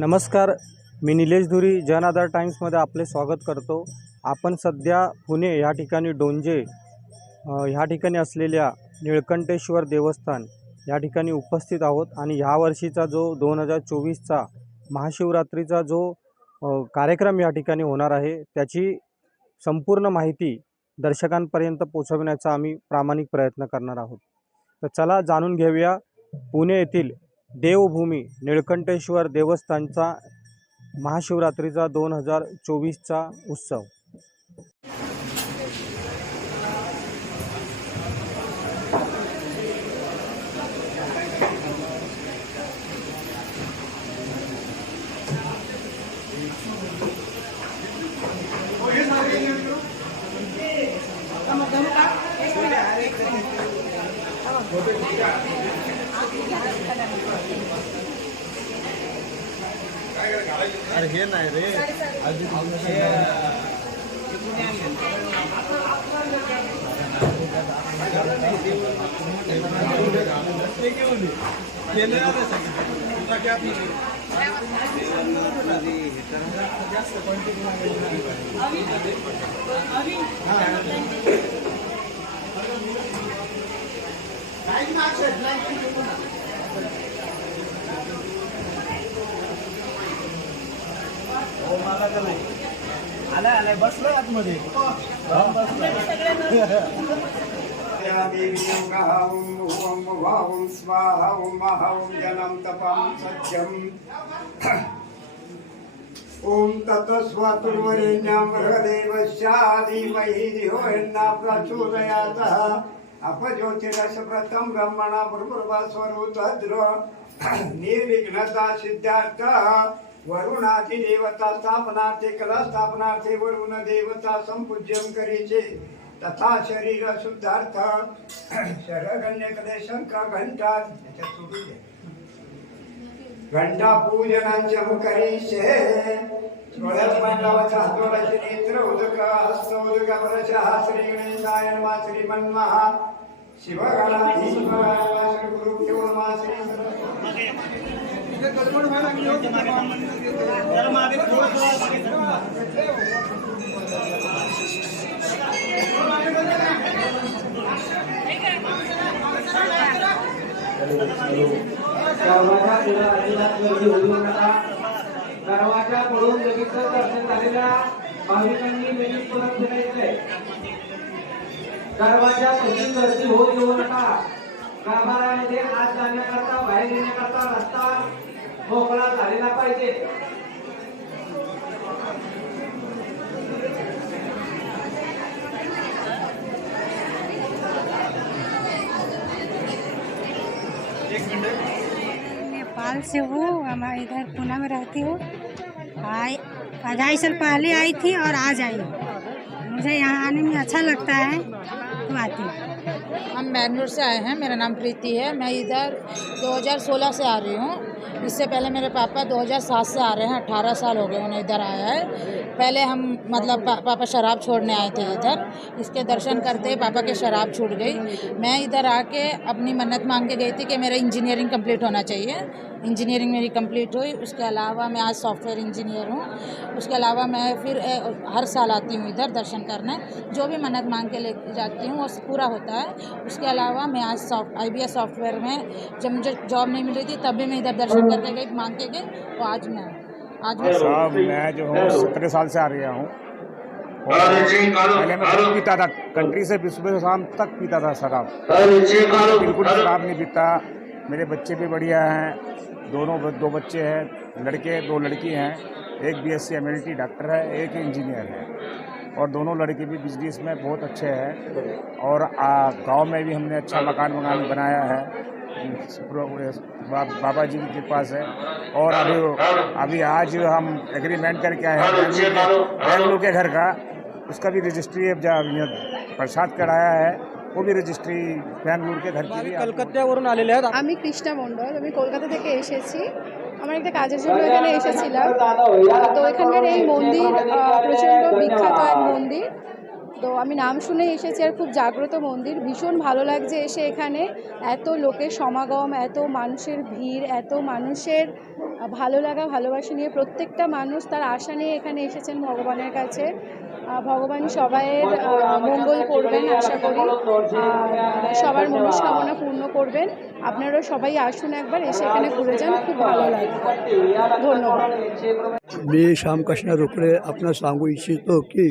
नमस्कार मी निलेश धुरी जन आधार टाईम्समध्ये आपले स्वागत करतो. आपण सध्या पुणे ह्या ठिकाणी डोंजे ह्या ठिकाणी असलेल्या निळकंठेश्वर देवस्थान या ठिकाणी उपस्थित आहोत आणि ह्या वर्षीचा जो दोन हजार चोवीसचा महाशिवरात्रीचा जो कार्यक्रम या ठिकाणी होणार आहे त्याची संपूर्ण माहिती दर्शकांपर्यंत पोचवण्याचा आम्ही प्रामाणिक प्रयत्न करणार आहोत. तर चला जाणून घेऊया पुणे येथील देवभूमी निळकंठेश्वर देवस्थानचा महाशिवरात्रीचा दोन हजार चोवीसचा उत्सव. आलाय आलाय बसलोय आतमध्ये जास्त क्वांटिटी योगः आतमध्ये. ॐ ॐ स्वाहा ॐ महा जनं तपां सत्यम् ॐ ततस्वातुर्वरेण्यां बृहदेवस्य धीमहि प्रचोदयातः अपज्योतिरसप्रथं ब्रह्मणा भूर्भुवस्वरूतद्र निर्विघ्नता सिद्धार्थः वरुणाधिदेवता स्थापनार्थे कला स्थापनार्थे वरुण देवता संपूज्यम करीचे। तथा शरीर शुद्धार्थ शरगण्य कलेशं घंटा घंटा पूजनांच्या करीचे। डोळ्यात मंडळाचा हातोडाचे नेत्र उदक हस्त उदक वरश हा श्री गणेशाय मा श्री मन्महा। शिवगणाधी श्री गुरु केवळ मा श्री दरवाजा पडून लगेच दर्शन झालेल्या भाविकांनी लगेच परत फिरायचंय. दरवाजा पशी गर्दी होऊ देऊ नका. गाभाऱ्यामध्ये आत जाण्याकरता बाहेर येण्याकरता रस्ता मोकळा झालेला पाहिजे. नेपाल से हूँ मैं इधर पूना में रहती हूँ। आई ढाई साल पहले आई थी और आज आई मुझे यहाँ आने में अच्छा लगता है। तो आती हूँ। हम बैंगलोर से आए हैं मेरा नाम प्रीति है। मैं इधर 2016 से आ रही हूँ। इससे पहले मेरे पापा 2007 से आ रहे हैं 18 साल हो गए उन्हें इधर आया है। पहले हम मतलब पा, पापा शराब छोड़ने आए थे इधर। इसके दर्शन करते ही पापा के शराब छूट गई। मैं इधर आके अपनी मन्नत मांग के गई थी कि मेरा इंजीनियरिंग कंप्लीट होना चाहिए। इंजीनियरिंग मेरी कंप्लीट हुई। उसके अलावा मैं आज सॉफ्टवेयर इंजीनियर हूँ। उसके अलावा मैं फिर हर साल आती हूँ इधर दर्शन करने। जो भी मन्नत मांग के ले जाती हूँ वो पूरा होता है। उसके अलावा मैं आज सॉफ्ट आई बी सॉफ्टवेयर में जब मुझे जॉब नहीं मिल रही थी तब भी मैं इधर दर्शन करके गई मांग के गई। तो आज मैं आज मैं। साहब मैं जो हूँ सत्रह साल से आ रहा हूँ। पहले मैं खूब पीता था कंट्री से सुबह से शाम तक पीता था शराब। बिल्कुल शराब नहीं पीता। मेरे बच्चे भी बढ़िया हैं। दोनों दो बच्चे हैं लड़के दो लड़की हैं एक बी एस सी डॉक्टर है एक इंजीनियर है। और दोनों लड़के भी बिज़नेस में बहुत अच्छे हैं। और गाँव में भी हमने अच्छा मकान वकान बनाया है। बाबा जी की कृपा से और अभी अभी आज हम एग्रीमेंट करके आए हैं बेंगलुरु के- घर का। उसका भी रजिस्ट्री अब प्रसाद कराया है। वो भी रजिस्ट्री बेंगलुरु के घर की भी कलकत्त्यावरून आलेले आहेत আমি কৃষ্ণা মণ্ডল আমি কলকাতা থেকে এসেছি আমার একটা কাজের জন্য এখানে এসেছিলাম তো এখানকার এই মন্দির আহ, প্রচণ্ড বিখ্যাত এক মন্দির তো আমি নাম শুনে এসেছি আর খুব জাগ্রত মন্দির ভীষণ ভালো লাগছে এসে এখানে এত লোকের সমাগম এত মানুষের ভিড় এত মানুষের আহ, ভালো লাগা ভালোবাসা নিয়ে প্রত্যেকটা মানুষ তার আশা নিয়ে এখানে এসেছেন ভগবানের কাছে আহ, ভগবান সবাইয়ের আহ, মঙ্গল করবেন আশা করি আর সবার মনস্কামনা পূর্ণ করবেন আপনারা সবাই আসুন একবার এসে এখানে ঘুরে যান খুব ভালো লাগবে ধন্যবাদ मी श्यामकृष्ण रोकडे आपणास सांगू इच्छितो की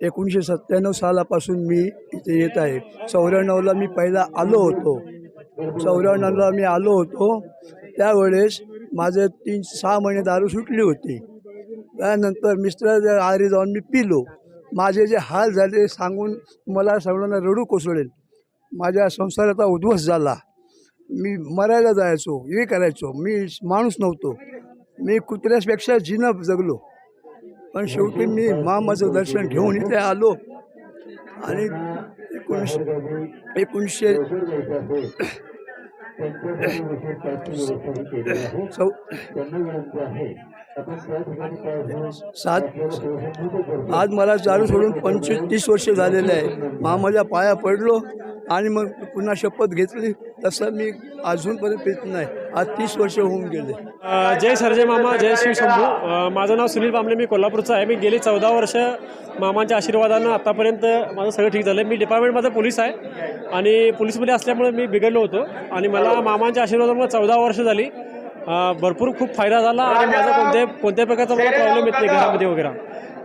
एकोणीसशे सत्त्याण्णव सालापासून मी इथे येत आहे चौऱ्याण्णवला मी पहिला आलो होतो चौऱ्याण्णवला मी आलो होतो त्यावेळेस माझे तीन सहा महिने दारू सुटली होती त्यानंतर मिस्टर आरी जाऊन मी पिलो. माझे जे हाल झाले सांगून मला सगळ्यांना रडू कोसळेल. माझ्या संसाराचा उद्ध्वस्त झाला. मी मरायला जायचो हे करायचो. मी माणूस नव्हतो. मी कुत्र्यापेक्षा जिनं जगलो. पण शेवटी मी मामाचं दर्शन घेऊन इथे आलो. आणि एकोणीसशे एकोणीसशे चौ सात आज मला चालू सोडून पंचवीस तीस वर्ष झालेले आहे. मामाच्या पाया पडलो आणि मग पुन्हा शपथ घेतली. तसं मी अजूनपर्यंत पित नाही. आज तीस वर्ष होऊन गेले. जय सरजे मामा जय श्री शंभू. माझं नाव सुनील बांबळे मी कोल्हापूरचा आहे. मी गेली चौदा वर्ष मामांच्या आशीर्वादानं आतापर्यंत माझं सगळं ठीक झालं मी डिपार्टमेंट माझं पोलीस आहे आणि पोलीसमध्ये असल्यामुळे मी बिघडलो होतो. आणि मला मामांच्या आशीर्वादामुळे चौदा वर्ष झाली. भरपूर खूप फायदा झाला आणि माझा कोणत्याही कोणत्या प्रकारचा मला प्रॉब्लेम येत नाही घरामध्ये वगैरे.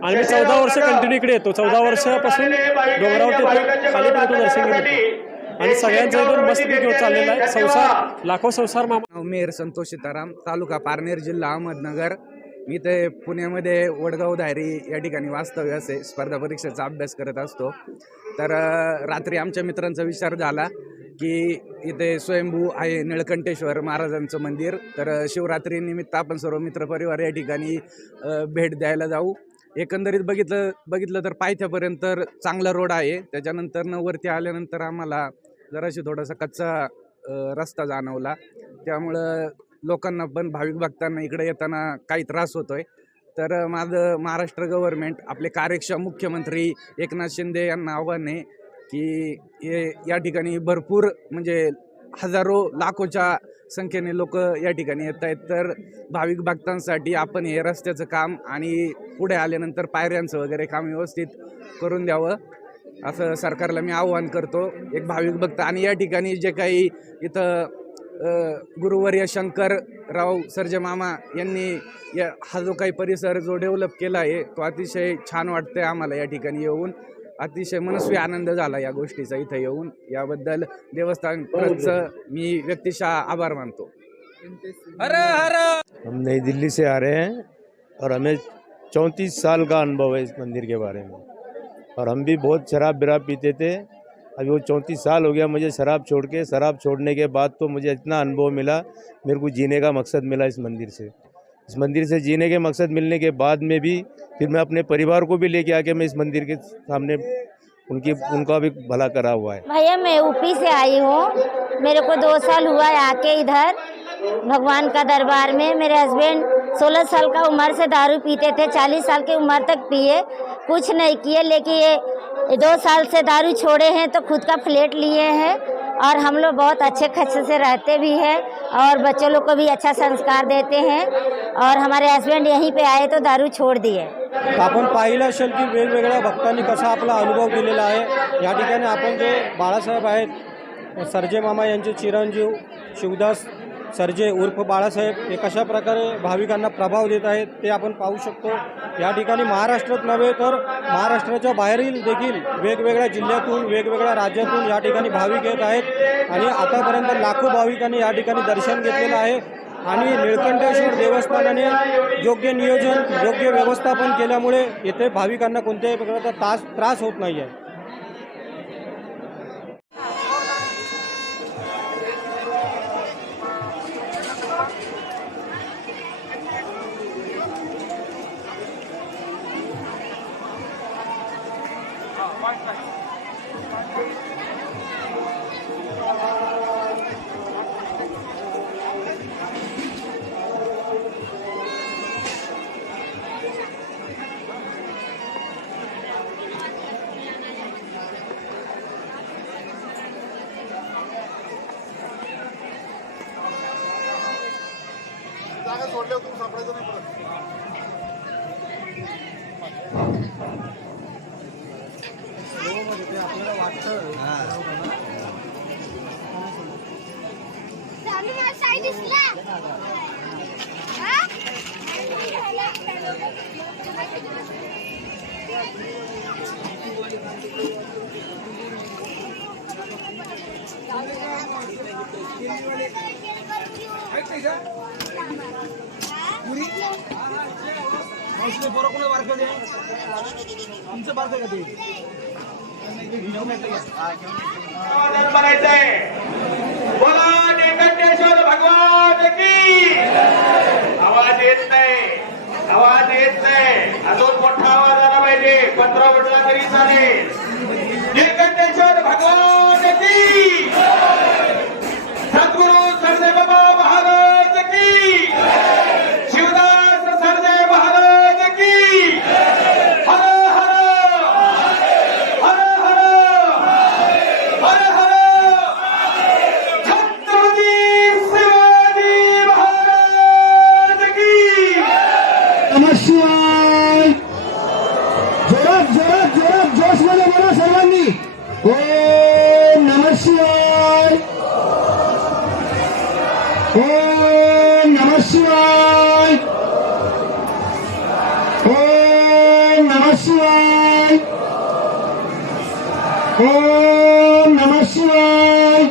आणि मी चौदा वर्ष कंटिन्यू इकडे येतो. चौदा वर्षापासून डोंगरावरती येतो. खाली पण येतो दर्शन घेऊन आणि सगळ्यांचा एकदम मस्त होत चाललेला आहे. संसार लाखो संसार मामा मेयर संतोष सीताराम तालुका पारनेर जिल्हा अहमदनगर. मी ते पुण्यामध्ये वडगाव धायरी या ठिकाणी वास्तव्य असे स्पर्धा परीक्षेचा अभ्यास करत असतो. तर रात्री आमच्या मित्रांचा विचार झाला की इथे स्वयंभू आहे निळकंठेश्वर महाराजांचं मंदिर. तर शिवरात्रीनिमित्त आपण सर्व मित्रपरिवार या ठिकाणी भेट द्यायला जाऊ. एकंदरीत बघितलं बघितलं तर पायथ्यापर्यंत तर चांगला रोड आहे. त्याच्यानंतर वरती आल्यानंतर आम्हाला जराशी थोडासा कच्चा रस्ता जाणवला. त्यामुळं लोकांना पण भाविक भक्तांना इकडे येताना काही त्रास होतो आहे तर माझं महाराष्ट्र गव्हर्मेंट आपले कार्यक्षम मुख्यमंत्री एकनाथ शिंदे यांना आव्हान आहे. की हे या ठिकाणी भरपूर म्हणजे हजारो लाखोच्या संख्येने लोक या ठिकाणी येत आहेत. तर भाविक भक्तांसाठी आपण हे रस्त्याचं काम आणि पुढे आल्यानंतर पायऱ्यांचं वगैरे काम व्यवस्थित करून द्यावं. असं सरकारला मी आव्हान करतो. एक भाविक भक्त आणि या ठिकाणी जे काही इथं गुरुवर्य शंकरराव सर्जे यांनी या हा जो काही परिसर जो डेव्हलप केला आहे तो अतिशय छान वाटतंय आम्हाला या ठिकाणी येऊन. अतिशय मनस्वी आनंद झाला या गोष्टीचा इथं येऊन. याबद्दल देवस्थान ट्रस्टचं मी व्यक्तिशः आभार मानतो. हम नई दिल्ली से आ रहे हैं और हमें चौंतीस साल का अनुभव है इस मंदिर के बारे में। और हम भी बहुत शराब वराब पीते थे। अभी वो चौंतीस साल हो गया मुझे शराब छोड़ के। शराब छोड़ने के बाद तो मुझे इतना अनुभव मिला। मेरे को जीने का मकसद मिला इस मंदिर से। इस मंदिर से जीने के मकसद मिलने के बाद में भी फिर मैं अपने परिवार को भी लेके आके मैं इस मंदिर के सामने उनकी, उनका भी भला करा हुआ है। भैया, मैं यूपी से आई हूँ। मेरे को दो साल हुआ है आके इधर, भगवान का दरबार में। मेरे हस्बैंड 16 साल का उम्र से दारू पीते थे 40 साल की उम्र तक पिए, कुछ नहीं किए, लेकिन ये दो साल से दारू छोड़े हैं तो खुद का फ्लैट लिए हैं। और हम लोग बहुत अच्छे खच्चे से रहते भी हैं और बच्चों लोग को भी अच्छा संस्कार देते हैं। और हमारे हस्बैंड यहीं पे आए तो दारू छोड़ दिए। अपन पाला पाहिलं असेल की वेगवेगळ्या भक्तांनी कसा आपला अनुभव दिलेला आहे? या आपण जे बाळासाहेब आहेत, सरजे मामा चिरंजीव, शिवदास सरजे उर्फ बाळासाहेब हे कशा प्रकारे भाविकांना प्रभाव देत आहेत ते आपण पाहू शकतो. या ठिकाणी महाराष्ट्रात नव्हे तर महाराष्ट्राच्या बाहेरील देखील वेगवेगळ्या जिल्ह्यातून वेगवेगळ्या राज्यातून या ठिकाणी भाविक येत आहेत. आणि आतापर्यंत लाखो भाविकांनी या ठिकाणी दर्शन घेतलेलं आहे. आणि निळकंठेश्वर देवस्थानाने योग्य नियोजन योग्य व्यवस्थापन केल्यामुळे येथे भाविकांना कोणत्याही प्रकारचा तास त्रास होत नाही आहे सापडायचं नाही परत. हो, म्हणजे आपल्याला वाटत. बोला निकटेश्वर भगवान की आवाज येत नाही. आवाज येत नाही. अजून मोठा आवाज आला पाहिजे. पंधरा मिनिटला तरी चालेल. निकटेश्वर भगवान की ઓમ નમઃ શિવાય ઓમ નમઃ શિવાય ઓમ નમઃ શિવાય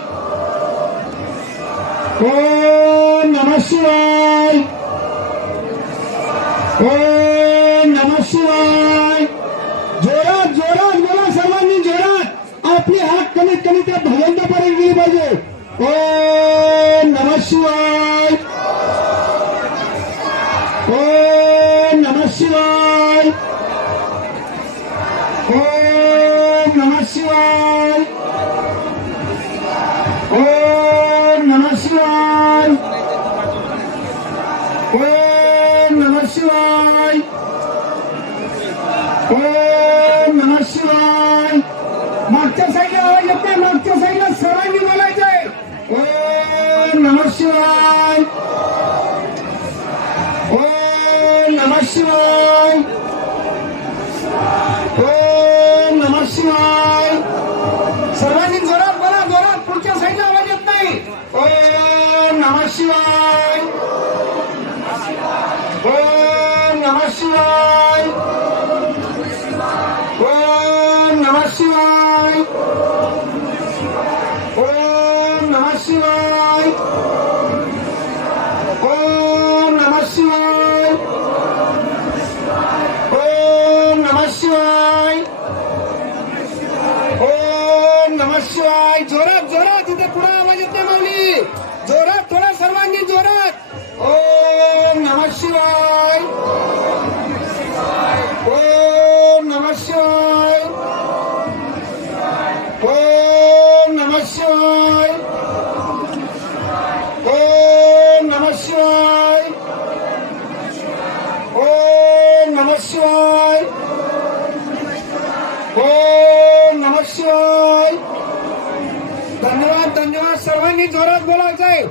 ઓમ નમઃ શિવાય ઓમ નમઃ શિવાય જોરાત જોરાત બોલા સર્વાંની જોરાत आपली हात कमीत कमी त्या 说 शिवाय. ओम नमः शिवाय. ओम नमः शिवाय. सर्वांनी जोरात बोला जोरात. पुढच्या साईडला आवाज येत नाही. ओम नमः शिवाय. ओम नमः शिवाय. धन्यवाद धन्यवाद. सर्वांनी जोरात बोलायचं आहे